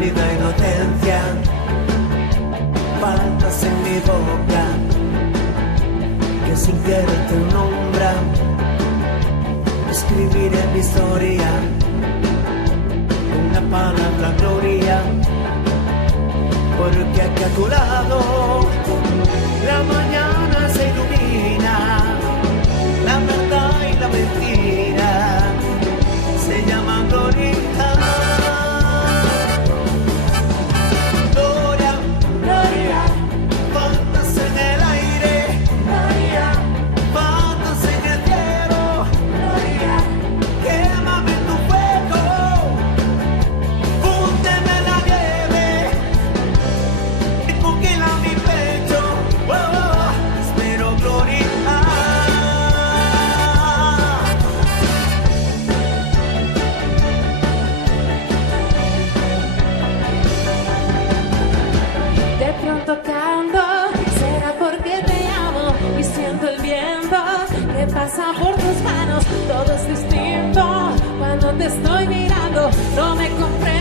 pálida inocencia, faltas en mi boca que sin querer te nombran. Escribiré mi historia con una palabra gloria, porque aquí a tu lado la mañana se ilumina, la verdad y la mentira se llaman gloria. Gloria, gloria, faltas en el aire, gloria, faltas en el cielo, gloria, quémame en tu fuego, fúndeme en la nieve, y congela mi pecho, oh, oh, espero gloria. De pronto canto, será porque te amo y siento el viento que pasa por tus manos. Todo es distinto cuando te estoy mirando, no me comprendes.